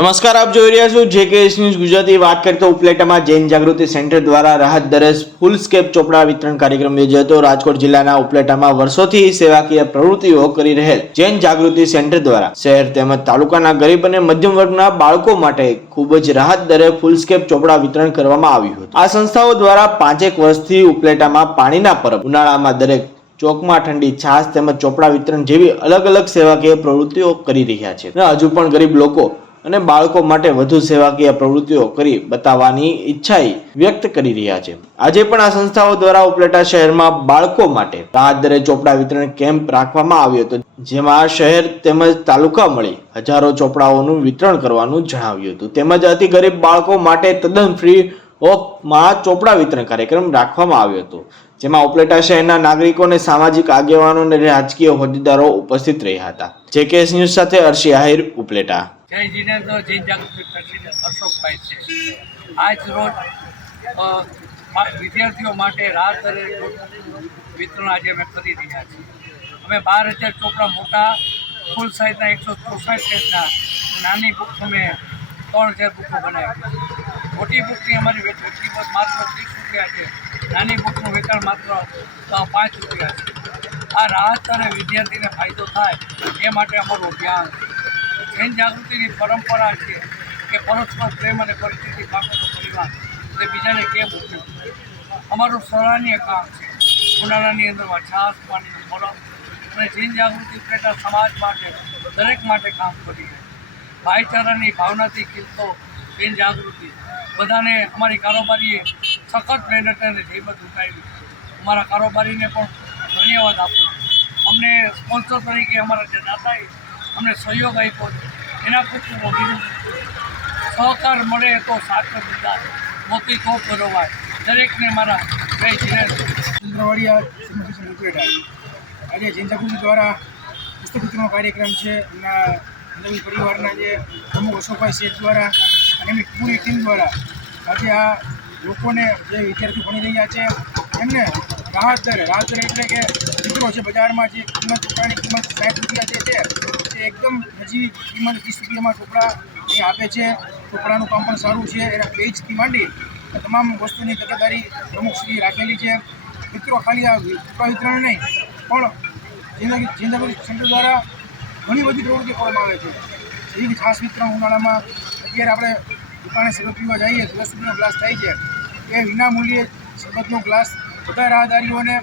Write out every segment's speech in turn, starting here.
નમસ્કાર, આપ જોઈ રહ્યા છો જેકેએસ ન્યૂઝ ગુજરાતી। વાત કરીએ તો ઉપલેટામાં જૈન જાગૃતિ સેન્ટર દ્વારા રાહત દરે ફૂલ સ્કેપ ચોપડા વિતરણ કાર્યક્રમ યોજાયો હતો। રાજકોટ જિલ્લાના ઉપલેટામાં વર્ષોથી સેવાકીય પ્રવૃત્તિઓ કરી રહેલ જૈન જાગૃતિ સેન્ટર દ્વારા શહેર તેમજ તાલુકાના ગરીબ અને મધ્યમ વર્ગના બાળકો માટે ખૂબ જ રાહત દરે ફૂલ સ્કેપ ચોપડા વિતરણ કરવામાં આવ્યું હતું। આ સંસ્થાઓ દ્વારા 5 વર્ષથી ઉપલેટામાં પાણીના પરબ, ઉનાળામાં દરેક ચોકમાં ઠંડી છાશ તેમજ ચોપડા વિતરણ જેવી અલગ અલગ સેવાકીય પ્રવૃત્તિઓ કરી રહ્યા છે। હજુ પણ ગરીબ લોકો અને બાળકો માટે વધુ સેવાકીય પ્રવૃત્તિઓ કરી બતાવવાની ઈચ્છા વ્યક્ત કરી રહ્યા છે। આજે પણ આ સંસ્થાઓ દ્વારા ઉપલેટા શહેરમાં બાળકો માટે રાહત દરે ચોપડા વિતરણ કેમ્પ રાખવામાં આવ્યો હતો, જેમાં શહેર તેમજ તાલુકા મળી હજારો ચોપડાઓનું વિતરણ કરવાનું જણાવ્યું હતું। તેમજ અતિ ગરીબ બાળકો માટે તદ્દન ફ્રી ઓફમાં ચોપડા વિતરણ કાર્યક્રમ રાખવામાં આવ્યો હતો, જેમાં ઉપલેટા શહેરના નાગરિકો અને સામાજિક આગેવાનો અને રાજકીય હોદ્દેદારો ઉપસ્થિત રહ્યા હતા। જેકેએસ ન્યૂઝ સાથે અર્શી આહિર, ઉપલેટા। જય જીનેન્દ્ર જૈન જાગૃતિ પ્રેસિડેન્ટ અશોકભાઈ છે। આજ રોજ વિદ્યાર્થીઓ માટે રાહત દરે વિતરણ આજે અમે કરી રહ્યા છીએ। અમે 12,000 ચોપડા મોટા ફૂલ સાઇઝના 164 પેજના, નાની બુક અમે 3,000 બુકો બનાવી છે। મોટી બુકની અમારી કિંમત માત્ર 30 રૂપિયા છે, નાની બુકનું વેચાણ માત્ર 5 રૂપિયા છે। આ રાહત દરે વિદ્યાર્થીને ફાયદો થાય એ માટે અમારું અભિયાન છે। જૈન જાગૃતિની પરંપરા છે કે પરસ્પર પ્રેમ અને પરિસ્થિતિ પામેલો પરિવાર તે બીજાને કેમ ઉપયોગ। અમારું સરાહનીય કામ છે। ઉનાળાની અંદરમાં છાશ, પાણીનું પરબ અને જૈન જાગૃતિ પેટા સમાજ માટે દરેક માટે કામ કરીએ। ભાઈચારાની ભાવનાથી ખીલતો જૈન જાગૃતિ બધાને અમારી કારોબારીએ સખત મહેનત અને જહેમત ઉઠાવી। અમારા કારોબારીને પણ ધન્યવાદ આપું છું। અમને સ્પોન્સર તરીકે અમારા જે દાતાએ અમને સહયોગ આપ્યો છે એના ખૂબ સહકાર મળે તો સાથ દીધા મોતી ખૂબ બરોવાય। દરેકને મારા જય ચંદ્રવાડિયા આજે જૈન જાગૃતિ દ્વારા પુસ્તક વિતરણનો કાર્યક્રમ છે। એમના નવી પરિવારના જે પ્રમુખ અશોકભાઈ શેઠ દ્વારા અને એમની પૂરી ટીમ દ્વારા આજે આ લોકોને જે વિદ્યાર્થીઓ ભણી રહ્યા છે એમને રાહત દરે એટલે કે મિત્રો છે બજારમાં જે કિંમત ચોપડાની કિંમત 60 રૂપિયા જે છે એ એકદમ નજીવી કિંમત 30 રૂપિયામાં ચોપડા એ આપે છે। ચોપડાનું કામ પણ સારું છે। એના પેજથી માંડી તમામ વસ્તુની તકેદારી પ્રમુખશ્રીએ રાખેલી છે। મિત્રો ખાલી આ ચોપડા વિતરણ નહીં પણ જૈન જાગૃતિ સેન્ટર દ્વારા ઘણી બધી પ્રવૃત્તિઓ કરવામાં આવે છે। જેવી ખાસ વિતરણ ઉનાળામાં અત્યારે આપણે દુકાને શરબત પીવા જઈએ 10 રૂપિયાનો ગ્લાસ થાય છે, એ વિના મૂલ્યે શરબતનો ગ્લાસ બધા રાહદારીઓને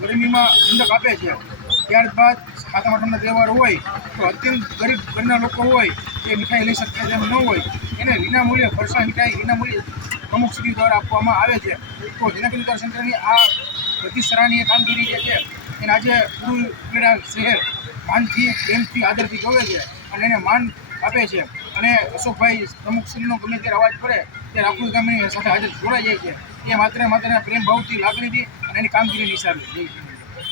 ગરમીમાં ઠંડક આપે છે। ત્યારબાદ સાતમ આઠમના તહેવાર હોય તો અત્યંત ગરીબ ઘરના લોકો હોય એ મીઠાઈ લઈ શકતા તેમ ન હોય એને વિનામૂલ્યે ફરસાણ મીઠાઈ વિનામૂલ્યે પ્રમુખશ્રી દ્વારા આપવામાં આવે છે। તો જૈન જાગૃતિ સેન્ટરની આ બધી સરાહનીય કામગીરી જે છે એને આજે પૂરું ઉપલેટા શહેર માનથી, પ્રેમથી, આદરથી જોવે છે અને એને માન આપે છે। અને અશોકભાઈ પ્રમુખશ્રીનો ગમે ત્યારે અવાજ પડે ત્યારે આખું ગામની સાથે હાજર જોડાઈ જાય છે। એ માત્ર પ્રેમ ભાવથી, લાગણીથી અને એની કામગીરીની હિસાબે।